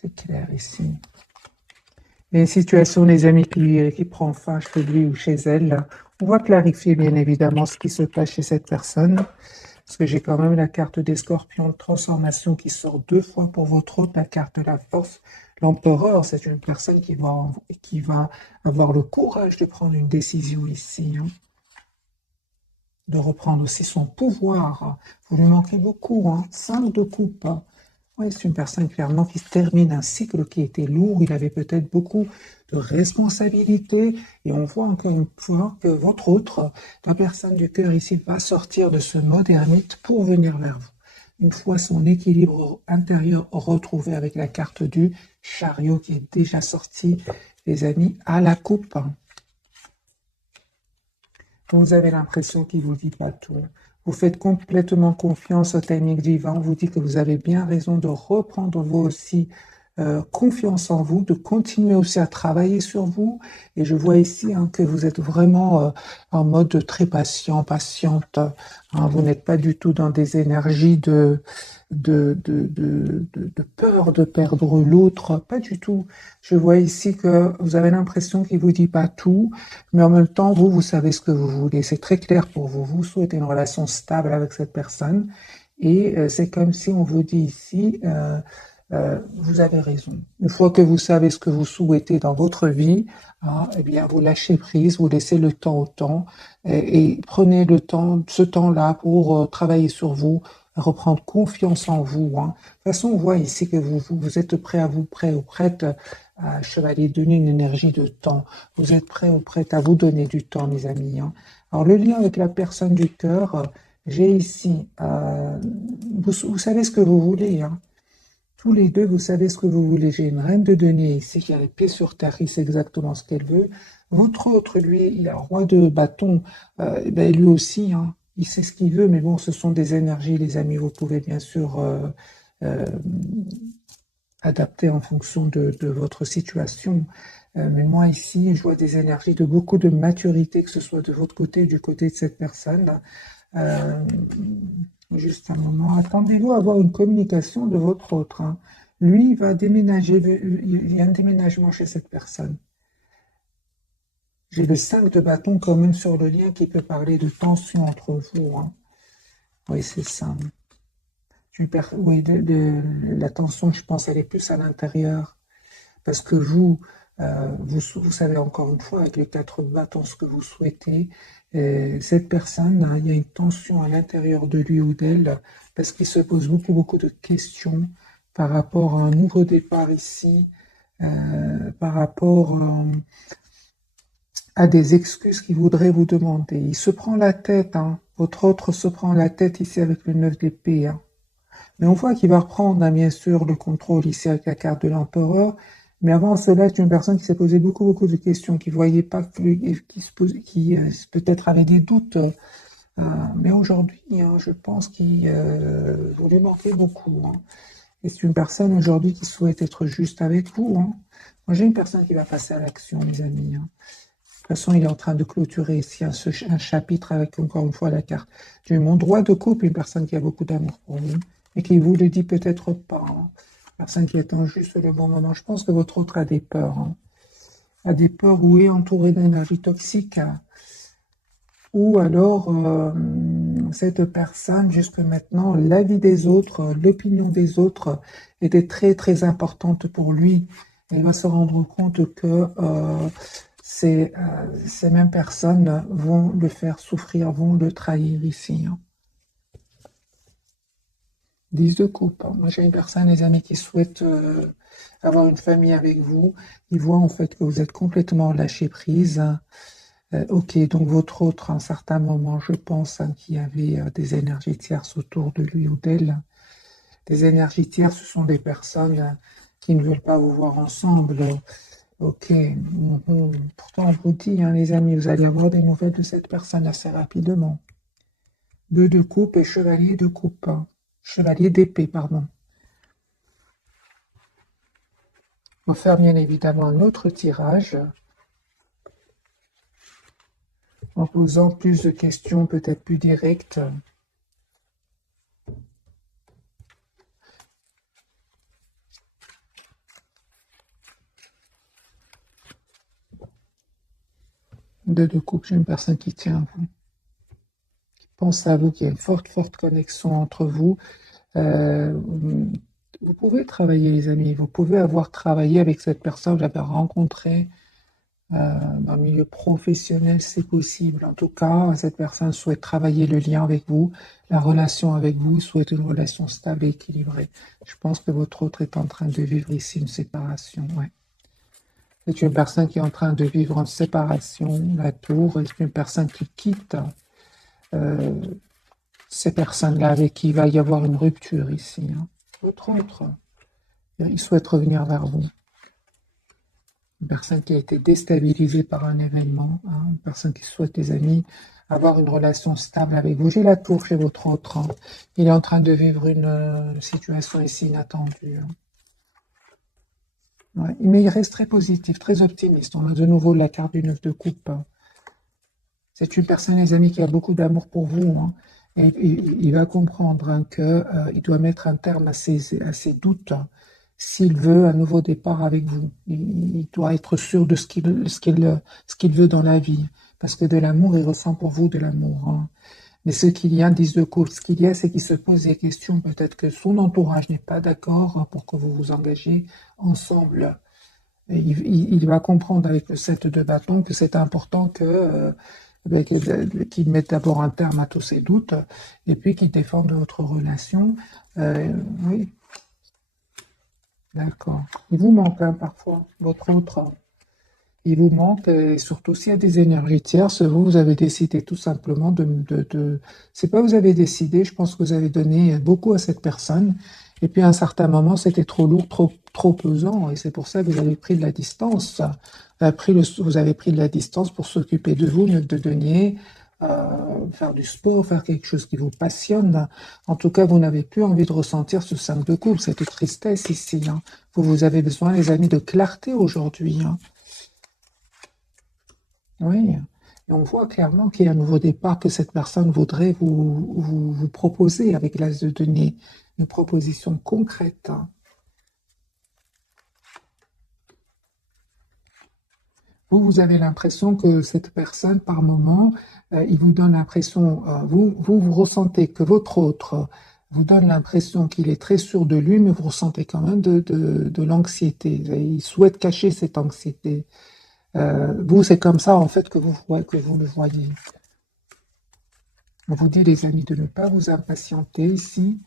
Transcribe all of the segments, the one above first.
C'est clair ici. Et une situation, les amis, qui prend fin chez lui ou chez elle, on va clarifier bien évidemment ce qui se passe chez cette personne. Parce que j'ai quand même la carte des scorpions de transformation qui sort 2 fois pour votre hôte, la carte de la force. L'empereur, c'est une personne qui va avoir le courage de prendre une décision ici, hein, de reprendre aussi son pouvoir. Vous lui manquez beaucoup, hein, 5 de coupe. Hein. Oui, c'est une personne clairement qui termine un cycle qui était lourd. Il avait peut-être beaucoup de responsabilités. Et on voit encore une fois que votre autre, la personne du cœur ici, va sortir de ce mode ermite pour venir vers vous. Une fois son équilibre intérieur retrouvé avec la carte du chariot qui est déjà sortie, les amis, à la coupe. Vous avez l'impression qu'il vous dit pas tout. Vous faites complètement confiance au timing divin. On vous dit que vous avez bien raison de reprendre vous aussi confiance en vous, de continuer aussi à travailler sur vous. Et je vois ici hein, que vous êtes vraiment en mode très patient, patiente. Hein. Vous n'êtes pas du tout dans des énergies de peur de perdre l'autre. Pas du tout. Je vois ici que vous avez l'impression qu'il vous dit pas tout. Mais en même temps, vous savez ce que vous voulez. C'est très clair pour vous. Vous souhaitez une relation stable avec cette personne. Et c'est comme si on vous dit ici, vous avez raison. Une fois que vous savez ce que vous souhaitez dans votre vie, hein, eh bien, vous lâchez prise, vous laissez le temps au temps et prenez le temps, ce temps-là pour travailler sur vous, reprendre confiance en vous. Hein. De toute façon, on voit ici que vous êtes prêt ou prête à Chevalier, donner une énergie de temps. Vous êtes prêt ou prête à vous donner du temps, mes amis. Hein. Alors, le lien avec la personne du cœur, j'ai ici, vous savez ce que vous voulez. Hein. Tous les deux, vous savez ce que vous voulez. J'ai une reine de denier ici qui a les pieds sur terre, il sait exactement ce qu'elle veut. Votre autre, lui, il a roi de bâton, ben, lui aussi, hein, il sait ce qu'il veut, mais bon, ce sont des énergies, les amis. Vous pouvez bien sûr euh, adapter en fonction de votre situation. Mais moi, ici, je vois des énergies de beaucoup de maturité, que ce soit de votre côté ou du côté de cette personne. Euh, Juste un moment. Attendez-vous à avoir une communication de votre autre. Hein. Lui, il va déménager. Il y a un déménagement chez cette personne. J'ai le 5 de bâton quand même sur le lien qui peut parler de tension entre vous. Hein. Oui, c'est ça. Oui, la tension, je pense, elle est plus à l'intérieur. Parce que vous savez encore une fois, avec les 4 bâtons, ce que vous souhaitez. Cette personne, hein, il y a une tension à l'intérieur de lui ou d'elle, parce qu'il se pose beaucoup de questions par rapport à un nouveau départ ici, par rapport à des excuses qu'il voudrait vous demander. Il se prend la tête, hein. Votre autre se prend la tête ici avec le 9 d'épée. Hein. Mais on voit qu'il va reprendre, hein, bien sûr, le contrôle ici avec la carte de l'empereur. Mais avant cela, c'est une personne qui s'est posé beaucoup de questions, qui voyait pas, qui se posait, qui peut-être avait des doutes. Mais aujourd'hui, hein, je pense qu'il vous lui manquez beaucoup. Hein. Et c'est une personne aujourd'hui qui souhaite être juste avec vous. Hein. Moi, j'ai une personne qui va passer à l'action, mes amis. Hein. De toute façon, il est en train de clôturer ici un chapitre avec, encore une fois, la carte du monde. Droit de couple, une personne qui a beaucoup d'amour pour vous, mais qui vous le dit peut-être pas. Hein. Personne qui attend juste le bon moment. Je pense que votre autre a des peurs. Hein. A des peurs ou est entouré d'énergie toxique. Hein. Ou alors, cette personne, jusque maintenant, la vie des autres, l'opinion des autres était très importante pour lui. Il va se rendre compte que ces mêmes personnes vont le faire souffrir, vont le trahir ici. Hein. 10 de coupe. Hein. Moi, j'ai une personne, les amis, qui souhaite avoir une famille avec vous. Il voit en fait que vous êtes complètement lâché prise. Ok, donc votre autre, à un certain moment, je pense hein, qu'il y avait des énergies tierces autour de lui ou d'elle. Des énergies tierces, ce sont des personnes qui ne veulent pas vous voir ensemble. Ok, pourtant on vous dit, hein, les amis, vous allez avoir des nouvelles de cette personne assez rapidement. 2 de coupe et chevalier de coupe. Hein. Chevalier d'épée, pardon. On va faire bien évidemment un autre tirage en posant plus de questions peut-être plus directes. De couple, j'ai une personne qui tient à vous, qui pense à vous, qui a une forte, forte connexion entre vous. Euh, vous pouvez travailler, les amis, vous pouvez avoir travaillé avec cette personne, vous l'avez rencontrée dans le milieu professionnel, c'est possible. En tout cas, cette personne souhaite travailler le lien avec vous, la relation avec vous, souhaite une relation stable et équilibrée. Je pense que votre autre est en train de vivre ici une séparation. Ouais. C'est une personne qui est en train de vivre une séparation, la tour, et c'est une personne qui quitte euh, ces personnes-là avec qui il va y avoir une rupture ici. Hein. Votre autre, il souhaite revenir vers vous. Une personne qui a été déstabilisée par un événement, hein, une personne qui souhaite, les amis, avoir une relation stable avec vous. J'ai la tour chez votre autre. Hein. Il est en train de vivre une situation ici inattendue. Hein. Ouais. Mais il reste très positif, très optimiste. On a de nouveau la carte du 9 de coupe. Hein. C'est une personne, les amis, qui a beaucoup d'amour pour vous. Hein. Et il va comprendre hein, qu'il doit mettre un terme à ses doutes hein, s'il veut un nouveau départ avec vous. Il doit être sûr de ce qu'il veut dans la vie. Parce que de l'amour, il ressent pour vous de l'amour. Hein. Mais ce qu'il y a, 10 de coupe, ce qu'il y a, c'est qu'il se pose des questions. Peut-être que son entourage n'est pas d'accord pour que vous vous engagez ensemble. Et il va comprendre avec le 7 de bâton que c'est important qu'il mette d'abord un terme à tous ses doutes et puis qu'il défende votre relation. Oui, d'accord. Il vous manque hein, parfois, votre autre. Il vous manque, et surtout s'il y a des énergies tierces, vous avez décidé tout simplement c'est pas vous avez décidé, je pense que vous avez donné beaucoup à cette personne, et puis à un certain moment, c'était trop lourd, trop pesant, et c'est pour ça que vous avez pris de la distance. Vous avez pris de la distance pour s'occuper de vous, de donner, faire du sport, faire quelque chose qui vous passionne. En tout cas, vous n'avez plus envie de ressentir ce 5 de coupe, cette tristesse ici. Hein. Vous avez besoin, les amis, de clarté aujourd'hui. Hein. Oui, et on voit clairement qu'il y a un nouveau départ que cette personne voudrait vous proposer avec l'as de denier, une proposition concrète. Hein. Vous avez l'impression que cette personne, par moment, il vous donne l'impression, vous ressentez que votre autre vous donne l'impression qu'il est très sûr de lui, mais vous ressentez quand même de l'anxiété. Il souhaite cacher cette anxiété. Vous, c'est comme ça, en fait, que vous le voyez. On vous dit, les amis, de ne pas vous impatienter ici,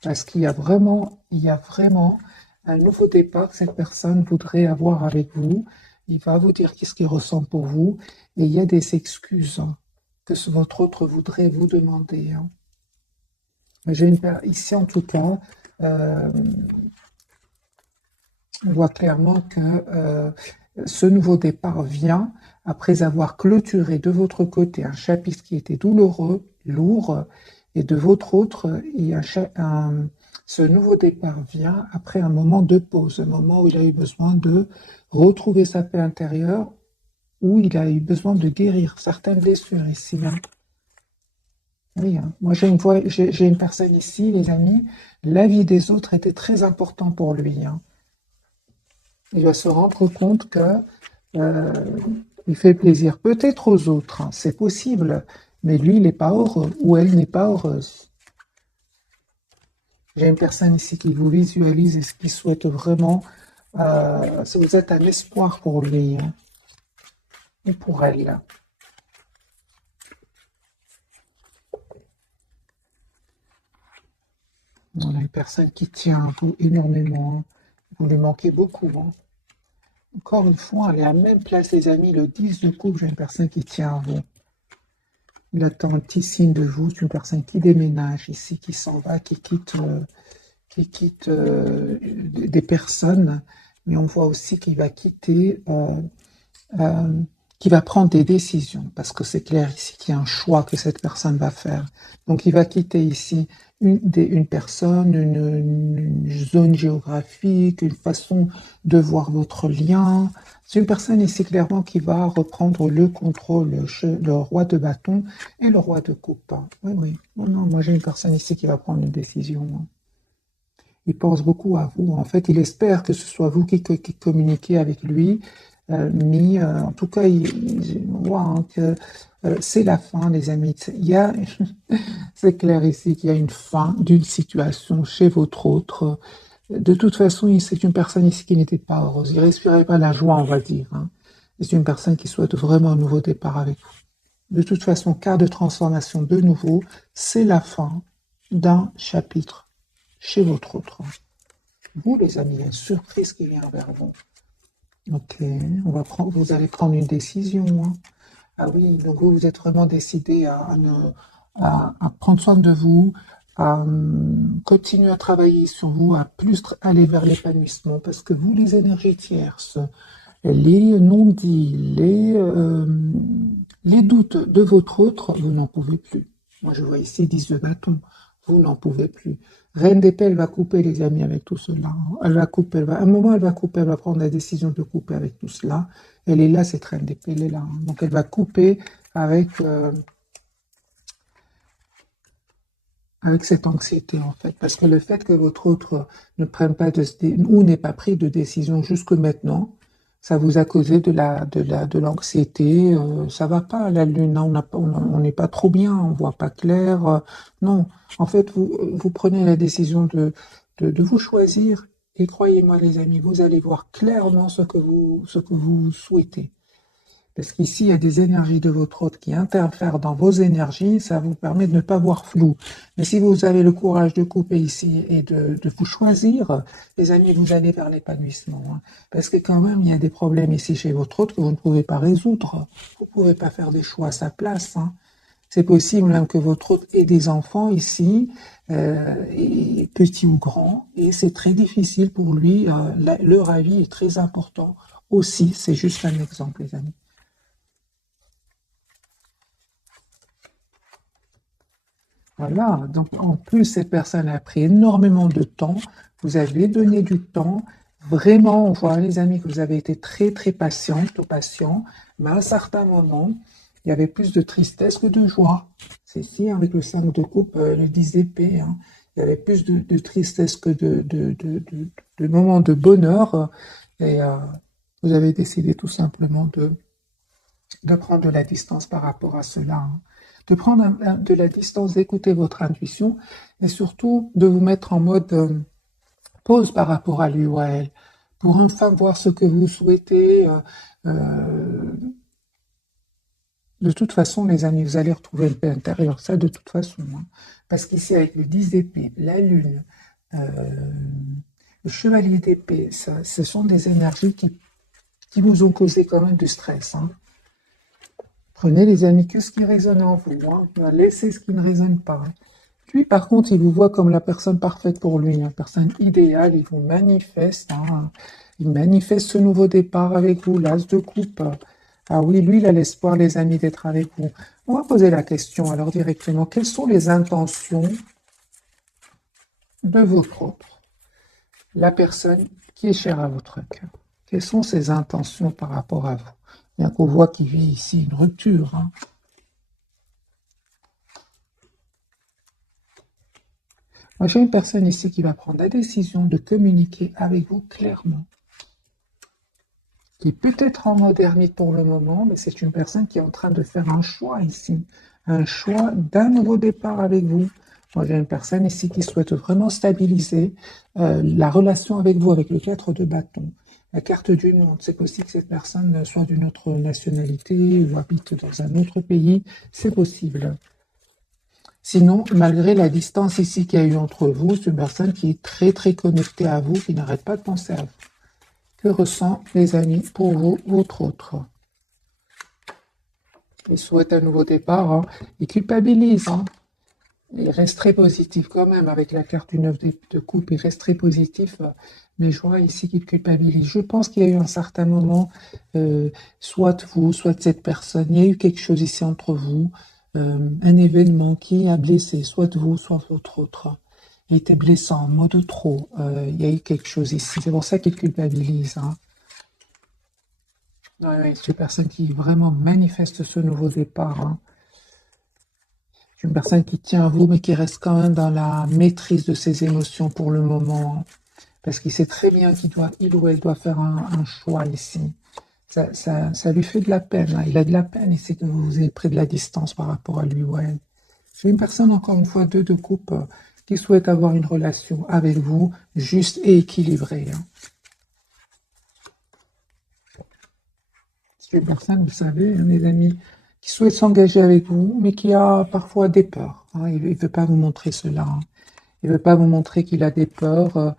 parce il y a vraiment un nouveau départ que cette personne voudrait avoir avec vous. Il va vous dire qu'est-ce qu'il ressent pour vous, et il y a des excuses hein, que votre autre voudrait vous demander. Hein. Ici, en tout cas, euh, on voit clairement que ce nouveau départ vient après avoir clôturé de votre côté un chapitre qui était douloureux, lourd, et de votre autre, ce nouveau départ vient après un moment de pause, un moment où il a eu besoin de retrouver sa paix intérieure, où il a eu besoin de guérir certaines blessures ici. Hein. Oui, hein. Moi j'ai une personne ici, les amis, la vie des autres était très important pour lui. Hein. Il va se rendre compte que euh, il fait plaisir peut-être aux autres, hein, c'est possible, mais lui, il n'est pas heureux ou elle n'est pas heureuse. J'ai une personne ici qui vous visualise et qui souhaite vraiment, si vous êtes un espoir pour lui hein, ou pour elle. On a une personne qui tient à vous énormément, hein. Vous lui manquez beaucoup. Hein. Encore une fois, elle est à la même place, les amis, le 10 de coupe, j'ai une personne qui tient à vous. Il attend un petit signe de vous, c'est une personne qui déménage ici, qui s'en va, qui quitte des personnes, mais on voit aussi qu'il va quitter, euh, qu'il va prendre des décisions, parce que c'est clair ici qu'il y a un choix que cette personne va faire. Donc il va quitter ici une personne, une zone géographique, une façon de voir votre lien. C'est une personne ici clairement qui va reprendre le contrôle, le roi de bâton et le roi de coupe. Oui, oui. Non, non, moi j'ai une personne ici qui va prendre une décision. Hein. Il pense beaucoup à vous. En fait, il espère que ce soit vous qui communiquez avec lui. en tout cas, on voit hein, que c'est la fin, les amis. C'est clair ici qu'il y a une fin d'une situation chez votre autre. De toute façon, c'est une personne ici qui n'était pas heureuse. Il ne respirait pas la joie, on va dire, hein. C'est une personne qui souhaite vraiment un nouveau départ avec vous. De toute façon, cas de transformation de nouveau, c'est la fin d'un chapitre chez votre autre. Vous, les amis, il y a une surprise qui vient vers vous. Ok, vous allez prendre une décision, hein. Ah oui, donc vous, vous êtes vraiment décidé à prendre soin de vous, à continuer à travailler sur vous, à plus aller vers l'épanouissement, parce que vous, les énergies tierces, les non-dits, les doutes de votre autre, vous n'en pouvez plus. Moi, je vois ici 10 de bâton. Vous n'en pouvez plus. Reine d'épée, elle va couper, les amis, avec tout cela. Elle va couper, à un moment, elle va couper, elle va prendre la décision de couper avec tout cela. Elle est là, cette reine d'épée, elle est là. Donc, elle va couper avec cette anxiété, en fait. Parce que le fait que votre autre ne prenne pas ou n'ait pas pris de décision jusque maintenant, ça vous a causé de l'anxiété. Ça va pas, la lune, hein, on n'est pas trop bien, on voit pas clair. Non, en fait, vous prenez la décision de vous choisir. Et croyez-moi, les amis, vous allez voir clairement ce que vous souhaitez. Parce qu'ici, il y a des énergies de votre autre qui interfèrent dans vos énergies, ça vous permet de ne pas voir flou. Mais si vous avez le courage de couper ici et de vous choisir, les amis, vous allez vers l'épanouissement, hein. Parce que quand même, il y a des problèmes ici chez votre autre que vous ne pouvez pas résoudre. Vous ne pouvez pas faire des choix à sa place, hein. C'est possible même que votre autre ait des enfants ici, petits ou grands, et c'est très difficile pour lui. Leur avis est très important aussi. C'est juste un exemple, les amis. Voilà, donc en plus, cette personne a pris énormément de temps, vous avez donné du temps, vraiment, on voit les amis que vous avez été très très patiente ou patient, mais à un certain moment, il y avait plus de tristesse que de joie. C'est ici, avec le 5 de coupe, le 10 d'épée, hein. Il y avait plus de tristesse que de moments de bonheur, et vous avez décidé tout simplement de prendre de la distance par rapport à cela, hein. De prendre de la distance, d'écouter votre intuition et surtout de vous mettre en mode pause par rapport à lui ou à elle, pour enfin voir ce que vous souhaitez. De toute façon, les amis, vous allez retrouver le paix intérieur, ça de toute façon, hein. Parce qu'ici, avec le 10 d'épée, la lune, euh, le chevalier d'épée, ce sont des énergies qui vous ont causé quand même du stress, hein. Prenez les amis, que ce qui résonne en vous, hein. Laissez ce qui ne résonne pas. Puis par contre, il vous voit comme la personne parfaite pour lui, la personne idéale, il vous manifeste, hein. Il manifeste ce nouveau départ avec vous, l'as de coupe. Ah oui, lui, il a l'espoir, les amis, d'être avec vous. On va poser la question alors directement, quelles sont les intentions de votre autre, la personne qui est chère à votre cœur? Quelles sont ses intentions par rapport à vous? Bien qu'on voit qu'il vit ici une rupture, hein. Moi, j'ai une personne ici qui va prendre la décision de communiquer avec vous clairement, qui est peut-être en mode ermite pour le moment, mais c'est une personne qui est en train de faire un choix ici, un choix d'un nouveau départ avec vous. Moi, j'ai une personne ici qui souhaite vraiment stabiliser la relation avec vous, avec le 4 de bâton. La carte du monde, c'est possible que cette personne soit d'une autre nationalité ou habite dans un autre pays, c'est possible. Sinon, malgré la distance ici qu'il y a eu entre vous, c'est une personne qui est très très connectée à vous, qui n'arrête pas de penser à vous. Que ressent, les amis, pour vous, votre autre? Il souhaite un nouveau départ, hein. Il culpabilise, hein. Il reste très positif quand même, avec la carte du 9 de coupe, il reste très positif, mais je vois ici qu'il culpabilise. Je pense qu'il y a eu un certain moment, soit vous, soit cette personne, il y a eu quelque chose ici entre vous, un événement qui a blessé, soit vous, soit votre autre. Il était blessant, mot de trop, il y a eu quelque chose ici. C'est pour ça qu'il culpabilise, hein. Oui, c'est une personne qui vraiment manifeste ce nouveau départ, hein. C'est une personne qui tient à vous, mais qui reste quand même dans la maîtrise de ses émotions pour le moment, hein. Parce qu'il sait très bien qu'il ou elle doit faire un choix ici. Ça lui fait de la peine, hein. Il a de la peine ici que vous ayez pris de la distance par rapport à lui, ouais. J'ai une personne, encore une fois, deux de couple, qui souhaite avoir une relation avec vous, juste et équilibrée, hein. C'est une personne, vous savez, hein, mes amis, qui souhaite s'engager avec vous, mais qui a parfois des peurs, hein. Il ne veut pas vous montrer cela, hein. Il ne veut pas vous montrer qu'il a des peurs,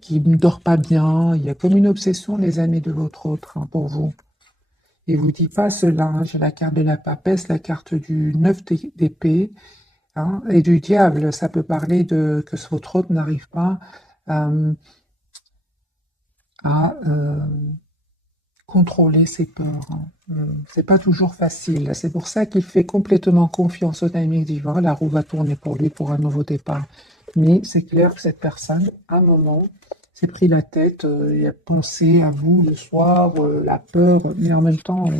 qu'il ne dort pas bien. Il y a comme une obsession, les amis, de votre autre, hein, pour vous. Il ne vous dit pas cela, hein. J'ai la carte de la papesse, la carte du 9 d'épée, hein, et du diable. Ça peut parler de que votre autre n'arrive pas euh, à contrôler ses peurs, hein. C'est pas toujours facile. C'est pour ça qu'il fait complètement confiance au timing divin. La roue va tourner pour lui pour un nouveau départ. Mais c'est clair que cette personne, à un moment, s'est pris la tête et a pensé à vous le soir, la peur, mais en même temps,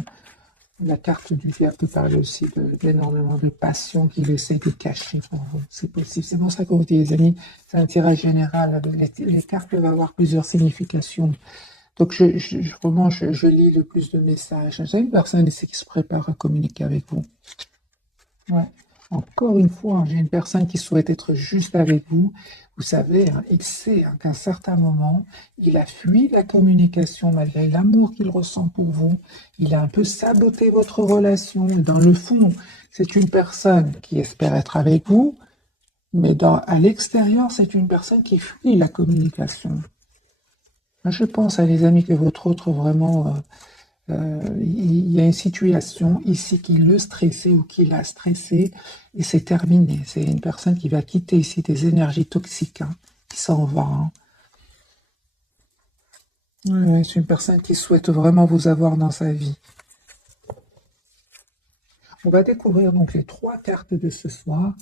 la carte du diable peut parler aussi d'énormément de passion qu'il essaie de cacher pour vous. C'est possible. C'est pour ça qu'on vous dit, les amis, c'est un tirage général. Les cartes peuvent avoir plusieurs significations. Donc, vraiment, je lis le plus de messages. J'ai une personne ici qui se prépare à communiquer avec vous. Ouais. Encore une fois, j'ai une personne qui souhaite être juste avec vous. Vous savez, hein, il sait, hein, qu'à un certain moment, il a fui la communication malgré l'amour qu'il ressent pour vous. Il a un peu saboté votre relation. Et dans le fond, c'est une personne qui espère être avec vous, mais à l'extérieur, c'est une personne qui fuit la communication. Je pense à les amis que votre autre vraiment, il y a une situation ici qui le stressait ou qui l'a stressé et c'est terminé. C'est une personne qui va quitter ici des énergies toxiques, hein, qui s'en va, hein. Ouais, c'est une personne qui souhaite vraiment vous avoir dans sa vie. On va découvrir donc les trois cartes de ce soir.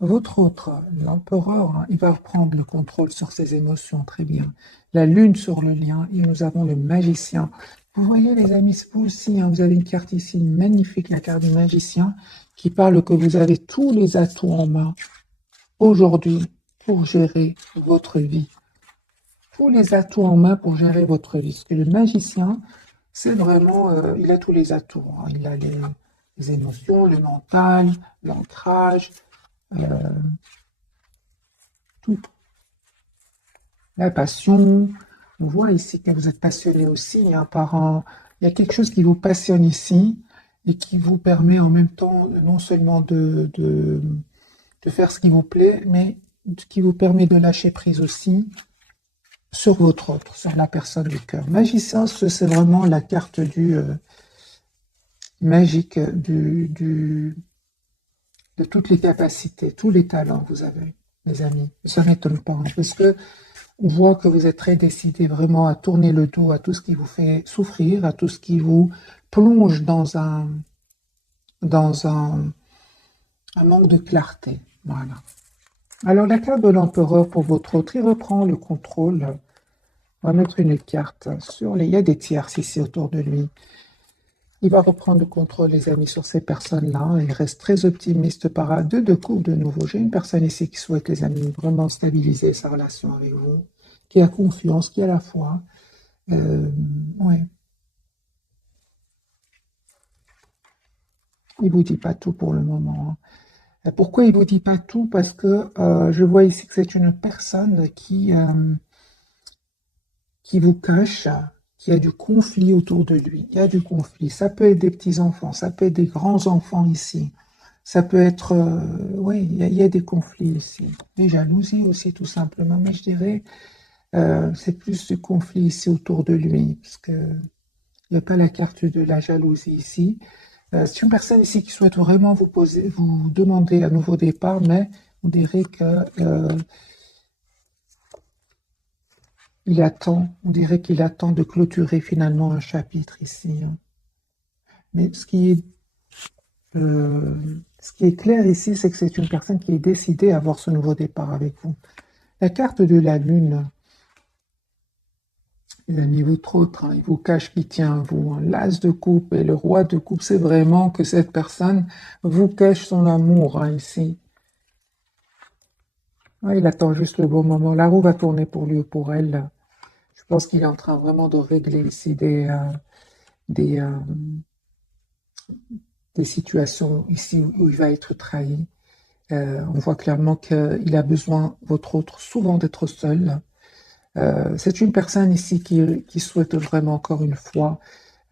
Votre autre, l'empereur, hein, il va reprendre le contrôle sur ses émotions, très bien. La lune sur le lien, et nous avons le magicien. Vous voyez les amis, vous aussi, hein, vous avez une carte ici magnifique, la carte du magicien, qui parle que vous avez tous les atouts en main aujourd'hui pour gérer votre vie. Tous les atouts en main pour gérer votre vie. Parce que le magicien, c'est vraiment, il a tous les atouts, hein. Il a les émotions, le mental, l'ancrage, euh, tout. La passion, on voit ici que vous êtes passionné aussi, hein, il y a quelque chose qui vous passionne ici et qui vous permet en même temps non seulement de faire ce qui vous plaît, mais qui vous permet de lâcher prise aussi sur votre autre, sur la personne du cœur. Magicien, c'est vraiment la carte du magique de toutes les capacités, tous les talents que vous avez, mes amis. Ça ne m'étonne pas, hein, parce que on voit que vous êtes très décidé vraiment à tourner le dos à tout ce qui vous fait souffrir, à tout ce qui vous plonge dans un manque de clarté. Voilà. Alors, la carte de l'empereur pour votre autre, il reprend le contrôle. On va mettre une carte sur les... Il y a des tierces ici autour de lui. Il va reprendre le contrôle, les amis, sur ces personnes-là. Il reste très optimiste par deux de couple de nouveau. J'ai une personne ici qui souhaite, les amis, vraiment stabiliser sa relation avec vous, qui a confiance, qui a la foi. Ouais. Il vous dit pas tout pour le moment, hein. Pourquoi il vous dit pas tout? Parce que je vois ici que c'est une personne qui vous cache, qui a du conflit autour de lui. Il y a du conflit. Ça peut être des petits-enfants, ça peut être des grands-enfants ici. Ça peut être... oui, il y a des conflits ici. Des jalousies aussi, tout simplement. Mais je dirais, c'est plus du conflit ici autour de lui. Parce que il n'y a pas la carte de la jalousie ici. C'est une personne ici qui souhaite vraiment vous demander un nouveau départ, mais on dirait que on dirait qu'il attend de clôturer finalement un chapitre ici, hein. Mais ce qui est clair ici, c'est que c'est une personne qui est décidée à avoir ce nouveau départ avec vous. La carte de la lune, les amis, votre autre, hein, il vous cache qui tient à vous, hein. L'as de coupe et le roi de coupe, c'est vraiment que cette personne vous cache son amour, hein, ici. Ah, il attend juste le bon moment. La roue va tourner pour lui ou pour elle. Je pense qu'il est en train vraiment de régler ici des, euh, des situations ici où il va être trahi. On voit clairement qu'il a besoin, votre autre, souvent d'être seul. C'est une personne ici qui souhaite vraiment, encore une fois,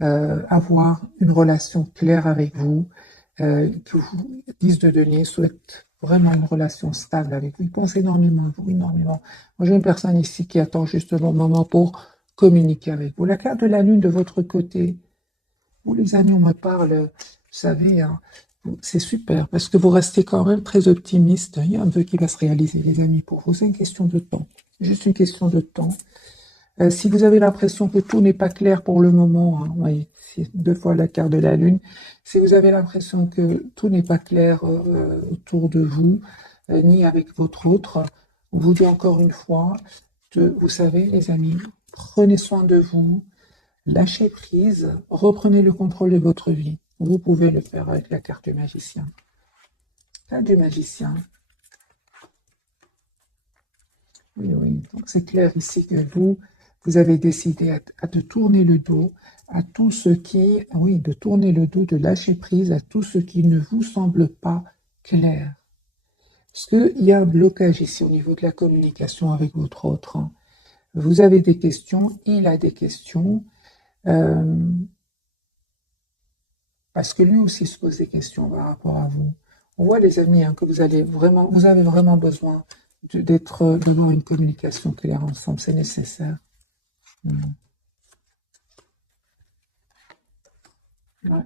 avoir une relation claire avec vous, que vous disent de donner, souhaite vraiment une relation stable avec vous. Il pense énormément à vous, énormément. Moi, j'ai une personne ici qui attend juste le bon moment pour communiquer avec vous. La carte de la lune de votre côté, vous les amis, on me parle, vous savez, hein, c'est super parce que vous restez quand même très optimiste. Il y a un vœu qui va se réaliser, les amis, pour vous. C'est une question de temps. Juste une question de temps. Si vous avez l'impression que tout n'est pas clair pour le moment, hein, oui, c'est deux fois la carte de la lune. Si vous avez l'impression que tout n'est pas clair autour de vous, ni avec votre autre, on vous dit encore une fois, vous savez, les amis, prenez soin de vous, lâchez prise, reprenez le contrôle de votre vie. Vous pouvez le faire avec la carte du magicien. Carte du magicien. Oui, oui. Donc c'est clair ici que vous avez décidé à de tourner le dos à tout ce qui, oui, de tourner le dos, de lâcher prise à tout ce qui ne vous semble pas clair. Parce qu'il y a un blocage ici au niveau de la communication avec votre autre, hein. Vous avez des questions, il a des questions, euh, parce que lui aussi se pose des questions par rapport à vous. On voit les amis hein, que vous avez vraiment besoin d'avoir une communication claire ensemble, c'est nécessaire. Mm. Ouais.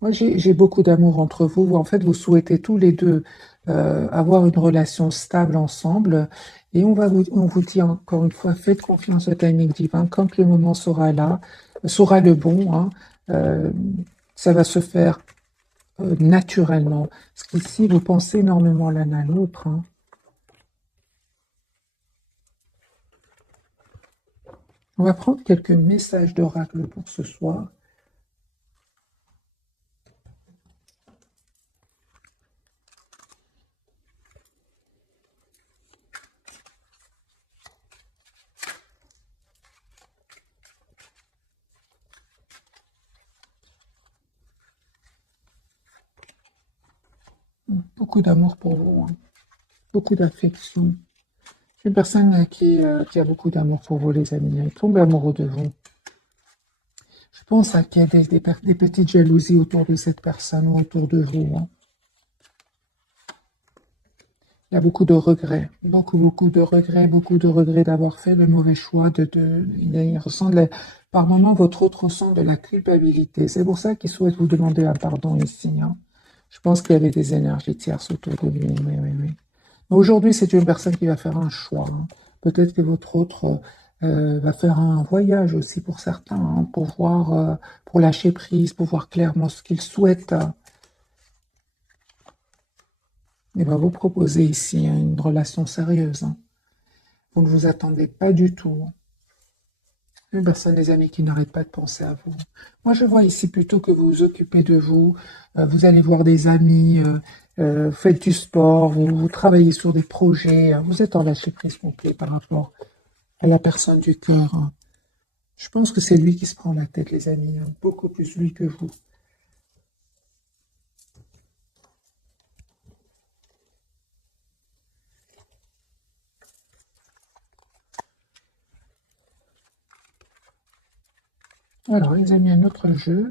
Moi, j'ai beaucoup d'amour entre vous. En fait, vous souhaitez tous les deux avoir une relation stable ensemble. Et on vous dit encore une fois, faites confiance au timing divin. Quand le moment sera là, sera le bon, hein, euh, ça va se faire naturellement. Parce qu'ici, vous pensez énormément l'un à l'autre, hein. On va prendre quelques messages d'oracle pour ce soir. Beaucoup d'amour pour vous, hein. Beaucoup d'affection. C'est une personne qui a beaucoup d'amour pour vous, les amis. Elle tombe amoureux de vous. Je pense qu'il y a des petites jalousies autour de cette personne ou autour de vous, hein. Il y a beaucoup de regrets, beaucoup de regrets d'avoir fait le mauvais choix. Il ressent par moments, votre autre ressent de la culpabilité. C'est pour ça qu'il souhaite vous demander un pardon ici, hein. Je pense qu'il y avait des énergies tierces autour de lui. Oui, oui, oui. Aujourd'hui, c'est une personne qui va faire un choix, hein. Peut-être que votre autre va faire un voyage aussi pour certains, hein, pour voir, pour lâcher prise, pour voir clairement ce qu'il souhaite. Il va vous proposer ici hein, une relation sérieuse, hein. Vous ne vous attendez pas du tout, hein. Une personne, des amis, qui n'arrête pas de penser à vous. Moi, je vois ici plutôt que vous vous occupez de vous, vous allez voir des amis, faites du sport, vous travaillez sur des projets, vous êtes en lâcher prise complet par rapport à la personne du cœur, hein. Je pense que c'est lui qui se prend la tête, les amis, hein, beaucoup plus lui que vous. Alors, les amis, un autre jeu.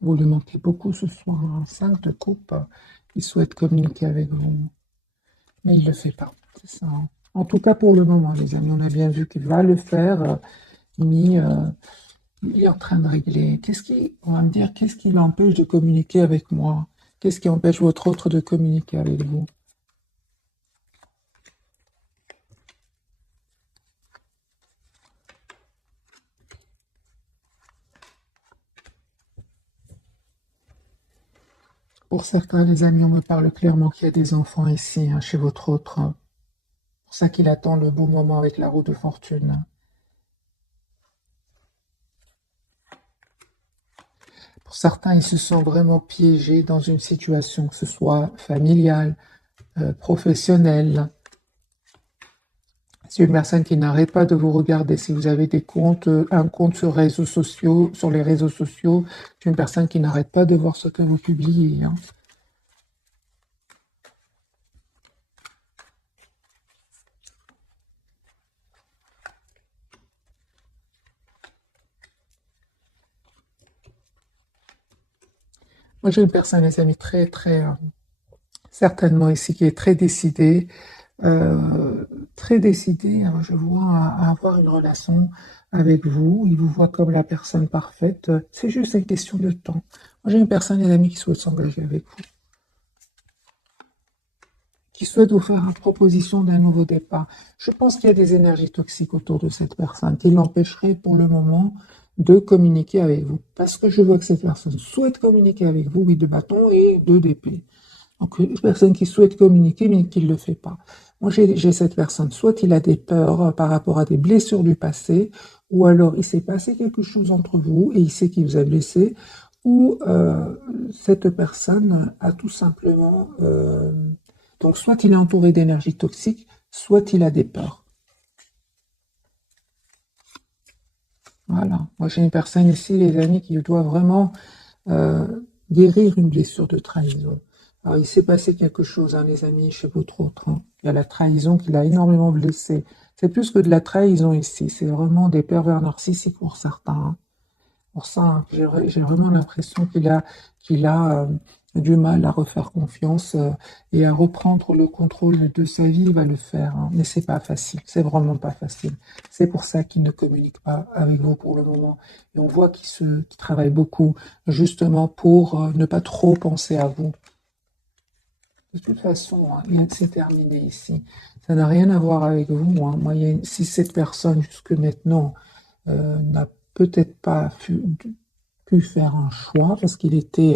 Vous lui manquez beaucoup ce soir, un 5 de coupe. Il souhaite communiquer avec vous, mais il ne le fait pas. C'est ça, hein. En tout cas, pour le moment, les amis, on a bien vu qu'il va le faire, mais il est en train de régler. On va me dire, qu'est-ce qui l'empêche de communiquer avec moi? Qu'est-ce qui empêche votre autre de communiquer avec vous? Pour certains, les amis, on me parle clairement qu'il y a des enfants ici, hein, chez votre autre, hein. C'est pour ça qu'il attend le beau moment avec la roue de fortune. Pour certains, ils se sentent vraiment piégés dans une situation, que ce soit familiale, professionnelle. C'est une personne qui n'arrête pas de vous regarder. Si vous avez des comptes, un compte sur les réseaux sociaux, c'est une personne qui n'arrête pas de voir ce que vous publiez, hein. Moi, j'ai une personne, les amis, certainement ici, qui est euh, très décidée, hein, je vois, à avoir une relation avec vous. Il vous voit comme la personne parfaite. C'est juste une question de temps. Moi, j'ai une personne, les amis, qui souhaite s'engager avec vous, qui souhaite vous faire une proposition d'un nouveau départ. Je pense qu'il y a des énergies toxiques autour de cette personne qui l'empêcheraient pour le moment de communiquer avec vous. Parce que je vois que cette personne souhaite communiquer avec vous, oui, de bâton et deux d'épée. Donc, une personne qui souhaite communiquer, mais qui ne le fait pas. Moi, j'ai cette personne, soit il a des peurs par rapport à des blessures du passé, ou alors il s'est passé quelque chose entre vous et il sait qu'il vous a blessé, ou cette personne a tout simplement... donc, soit il est entouré d'énergie toxique, soit il a des peurs. Voilà. Moi, j'ai une personne ici, les amis, qui doit vraiment euh, guérir une blessure de trahison. Alors, il s'est passé quelque chose, hein, les amis, chez votre autre, hein. Il y a la trahison qui l'a énormément blessé. C'est plus que de la trahison ici, c'est vraiment des pervers narcissiques pour certains, hein. Pour ça, hein, j'ai vraiment l'impression qu'il a du mal à refaire confiance et à reprendre le contrôle de sa vie. Il va le faire, hein. Mais c'est pas facile, c'est vraiment pas facile. C'est pour ça qu'il ne communique pas avec vous pour le moment. Et on voit qu'il travaille beaucoup justement pour ne pas trop penser à vous. De toute façon, hein, c'est terminé ici. Ça n'a rien à voir avec vous, hein. Moi, si cette personne jusque maintenant n'a peut-être pas pu faire un choix parce qu'il était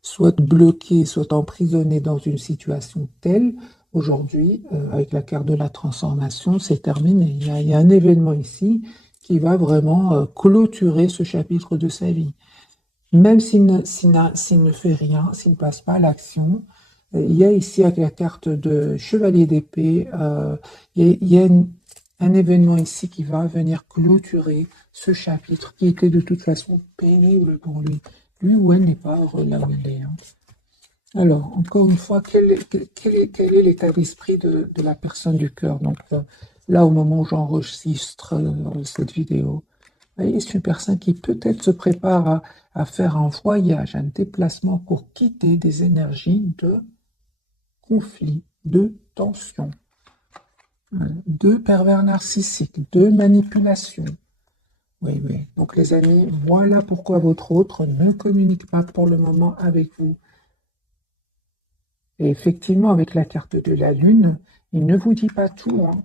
soit bloqué, soit emprisonné dans une situation telle. Aujourd'hui, avec la carte de la transformation, c'est terminé. Il y a un événement ici qui va vraiment clôturer ce chapitre de sa vie. Même s'il ne fait rien, s'il ne passe pas à l'action, il y a ici avec la carte de chevalier d'épée, il y a un événement ici qui va venir clôturer ce chapitre qui était de toute façon pénible pour lui. Lui ou elle n'est pas heureux là où il est, hein. Alors, encore une fois, quel est l'état d'esprit de la personne du cœur? Donc, là, au moment où j'enregistre cette vidéo, vous voyez, c'est une personne qui peut-être se prépare à faire un voyage, un déplacement pour quitter des énergies de conflit, de tension, de pervers narcissique, de manipulation. Oui, oui. Donc les amis, voilà pourquoi votre autre ne communique pas pour le moment avec vous. Et effectivement, avec la carte de la Lune, il ne vous dit pas tout, hein.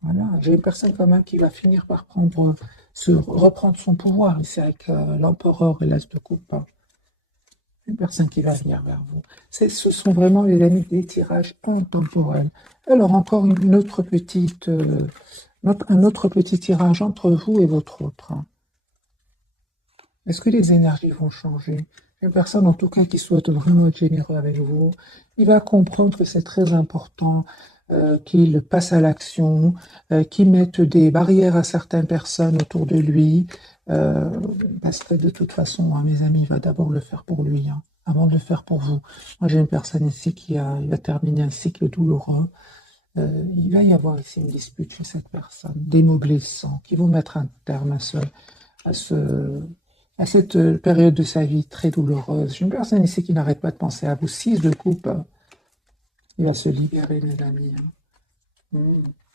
Voilà, j'ai une personne quand même qui va finir par reprendre son pouvoir ici avec l'empereur et l'as de coupe, hein. Une personne qui va venir vers vous. Ce sont vraiment les amis des tirages intemporels. Alors encore une autre petite, un autre petit tirage entre vous et votre autre, hein. Est-ce que les énergies vont changer? Une personne en tout cas qui souhaite vraiment être généreux avec vous, il va comprendre que c'est très important qu'il passe à l'action, qu'il mette des barrières à certaines personnes autour de lui, euh, parce que de toute façon, hein, mes amis, il va d'abord le faire pour lui, hein, avant de le faire pour vous. Moi, j'ai une personne ici il va terminer un cycle douloureux. Il va y avoir ici une dispute chez cette personne, des mots blessants qui vont mettre un terme à ce, à cette période de sa vie très douloureuse. J'ai une personne ici qui n'arrête pas de penser à vous. 6 de coupe, il va se libérer, les amis, hein.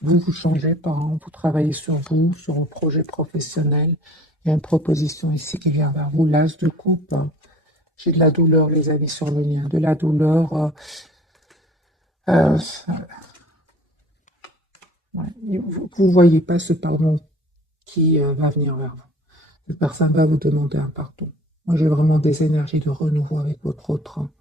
Vous changez pas, hein. Vous travaillez sur vous, sur vos projets professionnels. Il y a une proposition ici qui vient vers vous. L'as de coupe, hein. J'ai de la douleur, les amis, sur le lien. De la douleur. Euh, ouais. Vous ne voyez pas ce pardon qui va venir vers vous. Cette personne va vous demander un pardon. Moi, j'ai vraiment des énergies de renouveau avec votre autre, hein.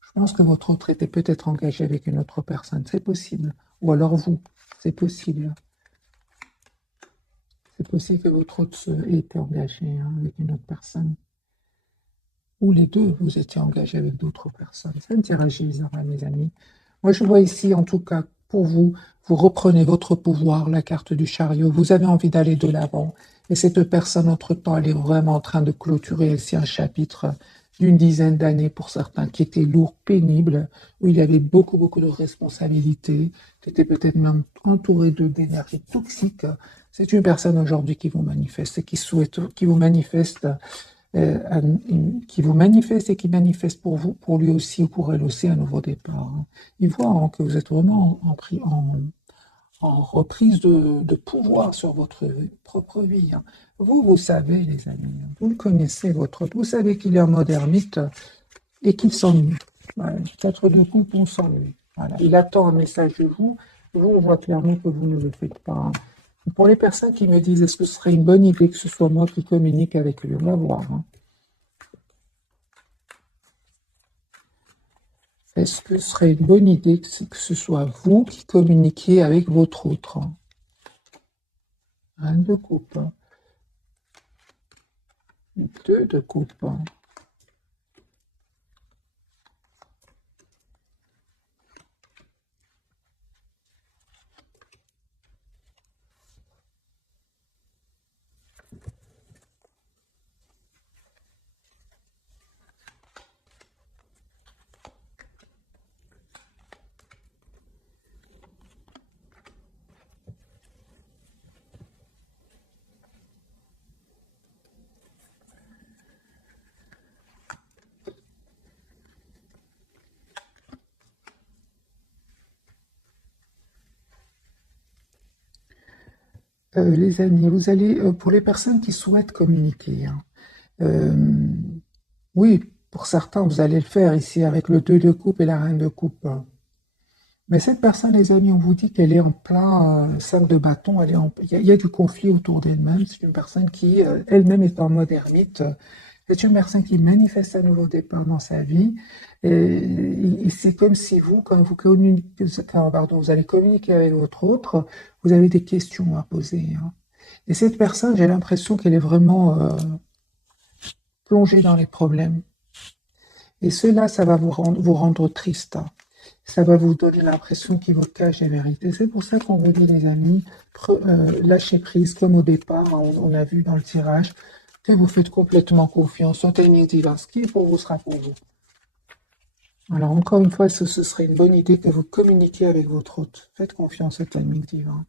Je pense que votre autre était peut-être engagé avec une autre personne. C'est possible. Ou alors vous. C'est possible. C'est possible que votre autre ait été engagé, hein, avec une autre personne. ou les deux, vous étiez engagés avec d'autres personnes. Ça interagit, mes amis. Moi, je vois ici, en tout cas, pour vous, vous reprenez votre pouvoir, la carte du chariot, vous avez envie d'aller de l'avant. Et cette personne, entre-temps, elle est vraiment en train de clôturer ici un chapitre d'une dizaine d'années pour certains qui était lourd, pénible, où il y avait beaucoup, beaucoup de responsabilités, qui était peut-être même entouré d'énergie toxique. C'est une personne aujourd'hui qui vous manifeste et qui souhaite, qui vous manifeste qui vous manifeste et qui manifeste pour vous, pour lui aussi ou pour elle aussi un nouveau départ. Il voit que vous êtes vraiment en reprise de pouvoir sur votre propre vie. Vous, vous savez, les amis, vous le connaissez, vous savez qu'il est en mode ermite et qu'il s'ennuie. Voilà. 4 de coupe, on s'ennuie. Voilà. Il attend un message de vous. Vous, on voit clairement que vous ne le faites pas. Pour les personnes qui me disent, est-ce que ce serait une bonne idée que ce soit moi qui communique avec lui? On va voir. Est-ce que ce serait une bonne idée que ce soit vous qui communiquiez avec votre autre? Un de coupe. 2 de coupe. Les amis, vous allez, pour les personnes qui souhaitent communiquer, euh, oui, pour certains, vous allez le faire ici avec le 2 de coupe et la reine de coupe. Mais cette personne, les amis, on vous dit qu'elle est en plein 5 de bâton, il y a du conflit autour d'elle-même. C'est une personne qui, elle-même, est en mode ermite. C'est une personne qui manifeste un nouveau départ dans sa vie. Et c'est comme si vous, quand vous allez communiquer avec votre autre, vous avez des questions à poser. Et cette personne, j'ai l'impression qu'elle est vraiment plongée dans les problèmes. Et cela, ça va vous rendre triste. Ça va vous donner l'impression qu'il vous cache la vérité. C'est pour ça qu'on vous dit, les amis, lâchez prise comme au départ, on a vu dans le tirage, que vous faites complètement confiance au timing divin. Ce qui est pour vous sera pour vous. Alors, encore une fois, ce serait une bonne idée que vous communiquiez avec votre hôte. Faites confiance au timing divin.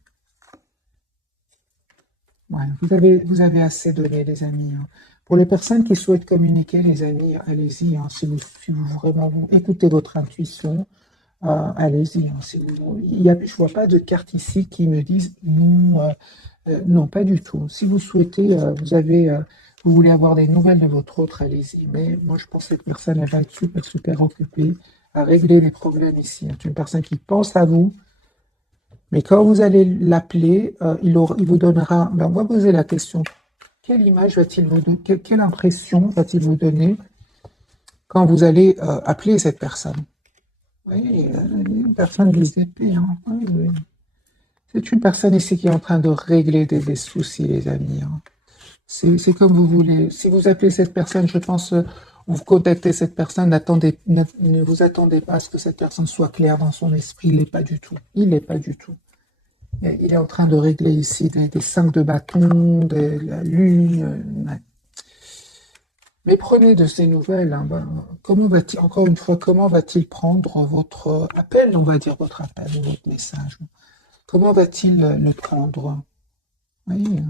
Ouais, vous avez assez donné, les amis. Pour les personnes qui souhaitent communiquer, les amis, allez-y. Si vous vraiment vous écoutez votre intuition, allez-y. Je vois pas de carte ici qui me disent non, non, pas du tout. Si vous souhaitez, vous voulez avoir des nouvelles de votre autre, allez-y. Mais moi, je pense que cette personne, elle va être super, super occupée à régler les problèmes ici. C'est une personne qui pense à vous, mais quand vous allez l'appeler, il vous donnera. Ben, on va poser la question. Quelle image va-t-il vous donner? Quelle impression va-t-il vous donner quand vous allez appeler cette personne? Oui, une personne des épées. Oui, oui. C'est une personne ici qui est en train de régler des soucis, les amis. C'est comme vous voulez. Si vous appelez cette personne, je pense, ou vous contactez cette personne, ne vous attendez pas à ce que cette personne soit claire dans son esprit. Il n'est pas du tout. Il n'est pas du tout. Il est en train de régler ici des 5 de bâton, de la lune. Ouais. Mais prenez de ces nouvelles. Comment va-t-il, encore une fois, comment va-t-il prendre votre appel, on va dire votre appel ou votre message? Comment va-t-il le prendre? Oui,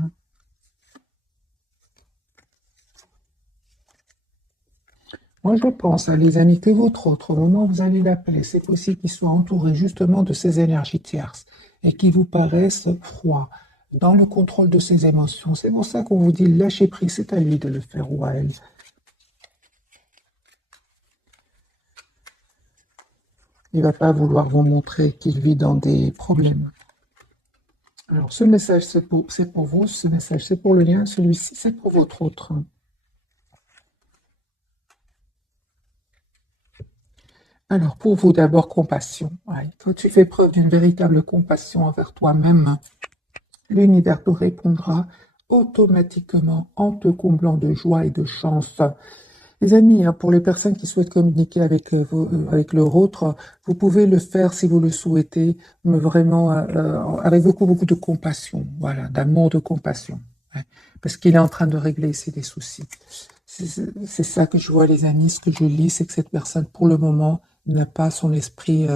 moi, je pense, les amis, que votre autre, au moment où vous allez l'appeler, c'est possible qu'il soit entouré justement de ces énergies tierces et qui vous paraissent froids, dans le contrôle de ses émotions. C'est pour ça qu'on vous dit lâchez prise, c'est à lui de le faire ou à elle. Il ne va pas vouloir vous montrer qu'il vit dans des problèmes. Alors, ce message, c'est pour vous, ce message, c'est pour le lien, celui-ci, c'est pour votre autre. Alors, pour vous, d'abord, compassion. Ouais. Quand tu fais preuve d'une véritable compassion envers toi-même, l'univers te répondra automatiquement en te comblant de joie et de chance. Les amis, hein, pour les personnes qui souhaitent communiquer avec, avec leur autre, vous pouvez le faire si vous le souhaitez, mais vraiment avec beaucoup, beaucoup de compassion, voilà, d'amour, de compassion, ouais, parce qu'il est en train de régler ici des soucis. C'est ça que je vois, les amis. Ce que je lis, c'est que cette personne, pour le moment, n'a pas son esprit,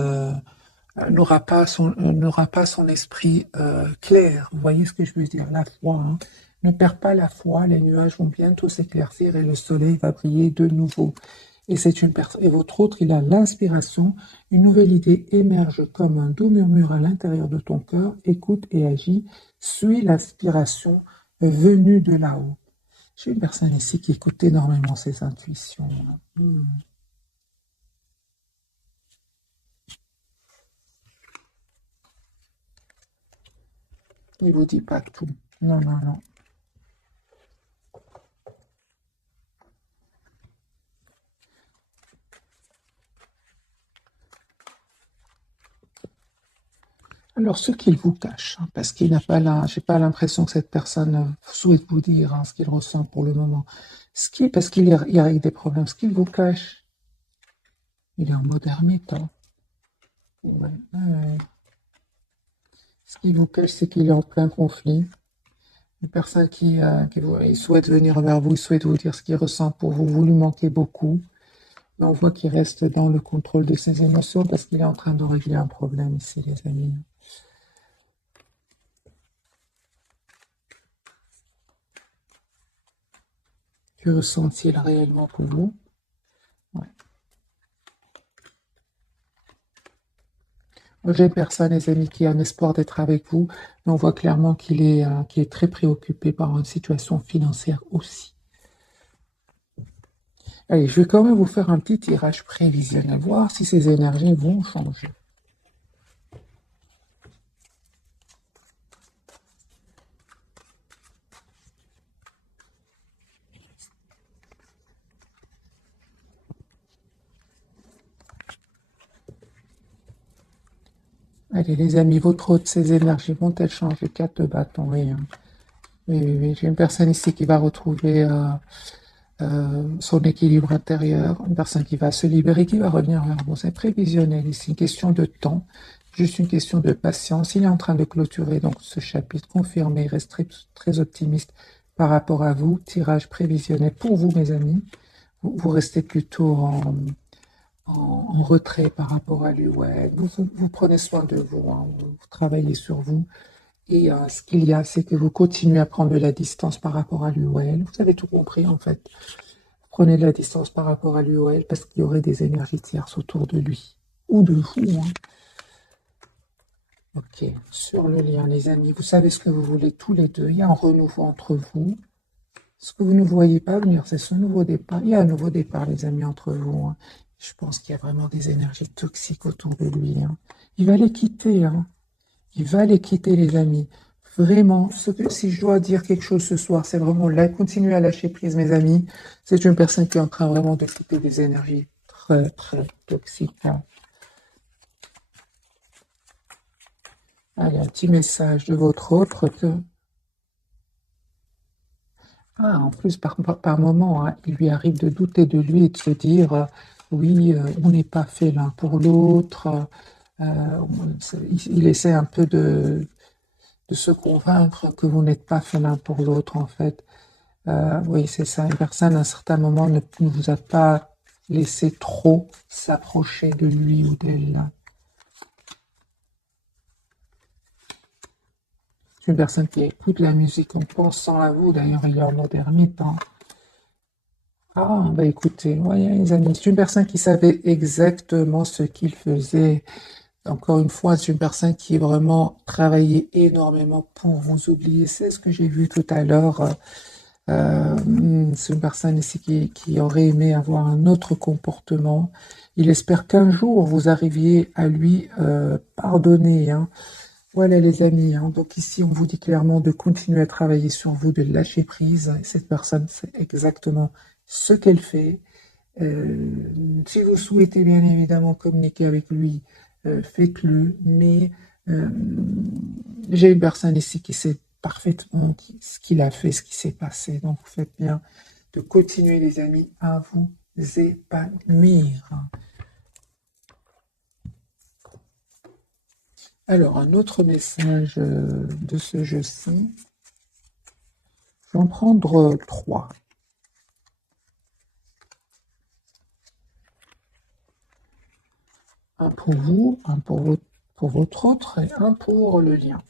n'aura pas son esprit clair. Vous voyez ce que je veux dire? La foi, hein. Ne perds pas la foi, les nuages vont bientôt s'éclaircir et le soleil va briller de nouveau. Et c'est une personne, et votre autre, il a l'inspiration, une nouvelle idée émerge comme un doux murmure à l'intérieur de ton cœur, écoute et agis, suis l'inspiration venue de là-haut. J'ai une personne ici qui écoute énormément ses intuitions. Hmm. Il vous dit pas tout. Non, non, non. Alors, ce qu'il vous cache, hein, parce qu'il n'a pas là, j'ai pas l'impression que cette personne souhaite vous dire hein, ce qu'il ressent pour le moment. Parce qu'il y a des problèmes, ce qu'il vous cache, il est en mode ermite. Hein. Ouais, ouais. Ce qu'il vous cache, c'est qu'il est en plein conflit. Une personne il souhaite venir vers vous, il souhaite vous dire ce qu'il ressent pour vous, vous lui manquez beaucoup. Mais on voit qu'il reste dans le contrôle de ses émotions parce qu'il est en train de régler un problème ici, les amis. Que ressent-il réellement pour vous? Ouais. J'ai personne, les amis, qui a un espoir d'être avec vous, mais on voit clairement qu'il est très préoccupé par une situation financière aussi. Allez, je vais quand même vous faire un petit tirage prévisionnel, voir si ces énergies vont changer. Allez, les amis, votre autre, ces énergies vont-elles changer? 4 de bâton, oui. Hein. Oui, oui, oui. J'ai une personne ici qui va retrouver son équilibre intérieur, une personne qui va se libérer, qui va revenir vers vous. C'est prévisionnel ici, une question de temps, juste une question de patience. Il est en train de clôturer donc ce chapitre, confirmé, il reste très, très optimiste par rapport à vous. Tirage prévisionnel pour vous, mes amis. Vous restez plutôt en retrait par rapport à lui. Ouais, vous prenez soin de vous, hein, vous travaillez sur vous. Et ce qu'il y a, c'est que vous continuez à prendre de la distance par rapport à lui ou elle. Vous avez tout compris en fait. Prenez de la distance par rapport à lui ou elle parce qu'il y aurait des énergies tierces autour de lui ou de vous. Hein. Ok, sur le lien, les amis, vous savez ce que vous voulez tous les deux. Il y a un renouveau entre vous. Ce que vous ne voyez pas venir, c'est ce nouveau départ. Il y a un nouveau départ, les amis, entre vous. Hein. Je pense qu'il y a vraiment des énergies toxiques autour de lui. Hein. Il va les quitter. Hein. Il va les quitter, les amis. Vraiment, si je dois dire quelque chose ce soir, c'est vraiment là, continuer à lâcher prise, mes amis. C'est une personne qui est en train vraiment de quitter des énergies très, très toxiques. Hein. Allez, un petit message de votre autre que... Ah, en plus, par moment, hein, il lui arrive de douter de lui et de se dire, oui, on n'est pas fait l'un pour l'autre. Euh, il essaie un peu de se convaincre que vous n'êtes pas fait l'un pour l'autre, en fait. Oui, c'est ça. Une personne, à un certain moment, ne vous a pas laissé trop s'approcher de lui ou d'elle. C'est une personne qui écoute la musique en pensant à vous. D'ailleurs, il est en mode ermite. Hein. Ah, bah écoutez, voyez, les amis, c'est une personne qui savait exactement ce qu'il faisait. Encore une fois, c'est une personne qui vraiment travaillait énormément pour vous oublier. C'est ce que j'ai vu tout à l'heure. C'est une personne ici qui aurait aimé avoir un autre comportement. Il espère qu'un jour vous arriviez à lui pardonner. Hein. Voilà les amis. Hein. Donc ici, on vous dit clairement de continuer à travailler sur vous, de lâcher prise. Cette personne sait exactement ce qu'elle fait. Si vous souhaitez bien évidemment communiquer avec lui, faites-le. Mais euh, j'ai une personne ici qui sait parfaitement ce qu'il a fait, ce qui s'est passé. Donc vous faites bien de continuer, les amis, à vous épanouir. Alors, un autre message de ce jeu-ci. Je vais en prendre 3. Un pour vous, un pour votre autre et un pour le lien.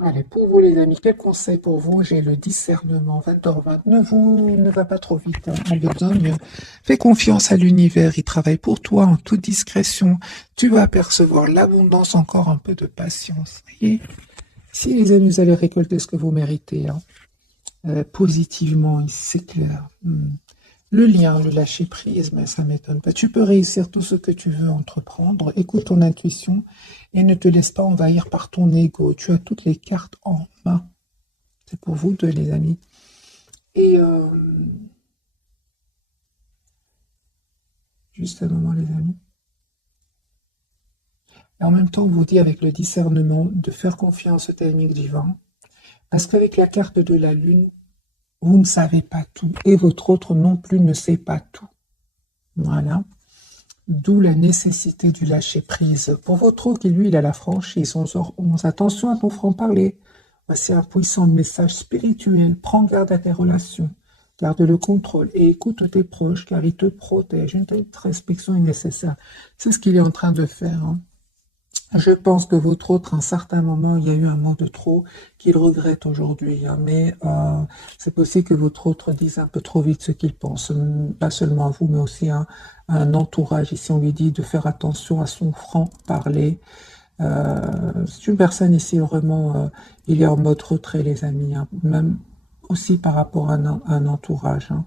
Allez, pour vous les amis, quel conseil pour vous? J'ai le discernement, 20h20. Ne va pas trop vite, hein, en besogne. Fais confiance à l'univers, il travaille pour toi en toute discrétion. Tu vas percevoir l'abondance, encore un peu de patience. Voyez, si les amis, vous allez récolter ce que vous méritez, hein, positivement, c'est clair. Le lien, le lâcher prise, mais ça m'étonne pas. Tu peux réussir tout ce que tu veux entreprendre. Écoute ton intuition et ne te laisse pas envahir par ton ego. Tu as toutes les cartes en main. C'est pour vous deux, les amis. Et juste un moment, les amis. Et en même temps, on vous dit avec le discernement de faire confiance au timing divin. Parce qu'avec la carte de la lune, vous ne savez pas tout. Et votre autre non plus ne sait pas tout. Voilà. D'où la nécessité du lâcher-prise. Pour votre autre qui, lui, il a la franchise. 11. Attention à ton franc-parler. Voici un puissant message spirituel. Prends garde à tes relations. Garde le contrôle et écoute tes proches car ils te protègent. Une introspection est nécessaire. C'est ce qu'il est en train de faire, hein. Je pense que votre autre, à un certain moment, il y a eu un mot de trop qu'il regrette aujourd'hui, hein, mais c'est possible que votre autre dise un peu trop vite ce qu'il pense, pas seulement à vous, mais aussi à un entourage. Ici, on lui dit de faire attention à son franc-parler. C'est une personne ici, vraiment, il est en mode retrait, les amis, hein, même aussi par rapport à un entourage, hein.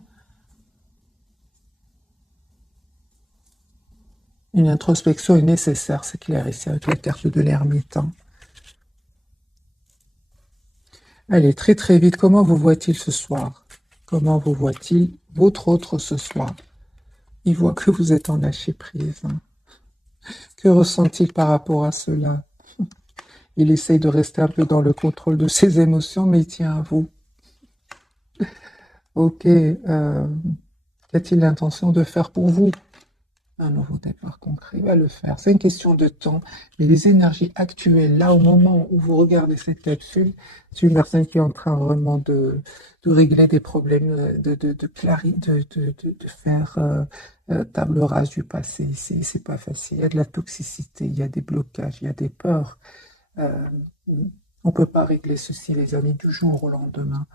Une introspection est nécessaire, c'est clair, ici, avec la carte de l'ermite, hein. Allez, très très vite, comment vous voit-il ce soir? Comment vous voit-il votre autre ce soir? Il voit que vous êtes en lâcher prise, hein. Que ressent-il par rapport à cela? Il essaye de rester un peu dans le contrôle de ses émotions, mais il tient à vous. Ok, qu'a-t-il l'intention de faire pour vous? Un nouveau départ concret, il va le faire. C'est une question de temps. Mais les énergies actuelles, là, au moment où vous regardez cette capsule, c'est une personne qui est en train vraiment de régler des problèmes, de faire table rase du passé. C'est pas facile. Il y a de la toxicité, il y a des blocages, il y a des peurs. Euh, on ne peut pas régler ceci, les amis, du jour au lendemain.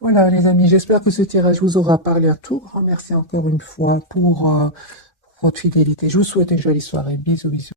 Voilà, les amis, j'espère que ce tirage vous aura parlé un tout grand merci encore une fois pour votre fidélité. Je vous souhaite une jolie soirée. Bisous, bisous.